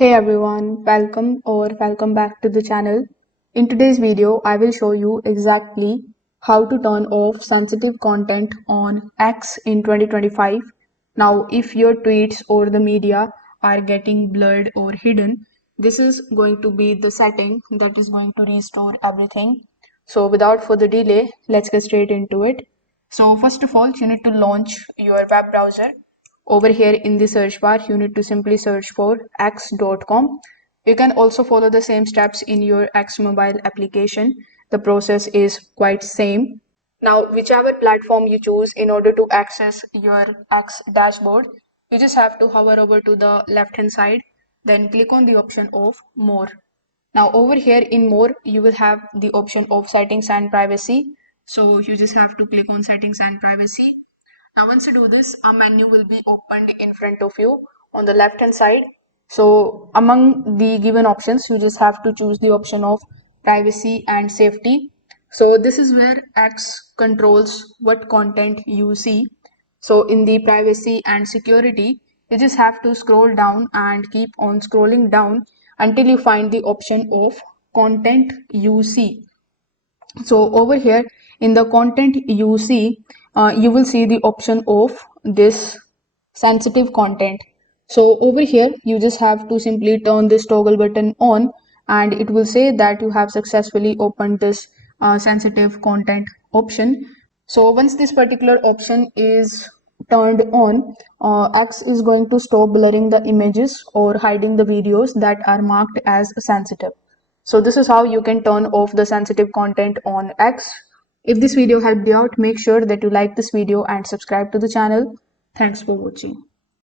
Hey everyone, welcome back to the channel. In today's video, I will show you exactly how to turn off sensitive content on X in 2025. Now, if your tweets or the media are getting blurred or hidden, this is going to be the setting that is going to restore everything. So without further delay, let's get straight into it. So first of all, you need to launch your web browser. Over here in the search bar, you need to simply search for x.com. You can also follow the same steps in your X mobile application. The process is quite same. Now, whichever platform you choose in order to access your X dashboard, you just have to hover over to the left hand side, then click on the option of more. Now over here in more, you will have the option of settings and privacy. So you just have to click on settings and privacy. Now once you do this, a menu will be opened in front of you on the left hand side. So among the given options, you just have to choose the option of privacy and safety. So this is where X controls what content you see. So in the privacy and security, you just have to scroll down and keep on scrolling down until you find the option of content you see. So over here in the content you see, you will see the option of this sensitive content. So over here you just have to simply turn this toggle button on and it will say that you have successfully opened this sensitive content option. So once this particular option is turned on, X is going to stop blurring the images or hiding the videos that are marked as sensitive. So this is how you can turn off the sensitive content on X. If this video helped you out, make sure that you like this video and subscribe to the channel. Thanks for watching.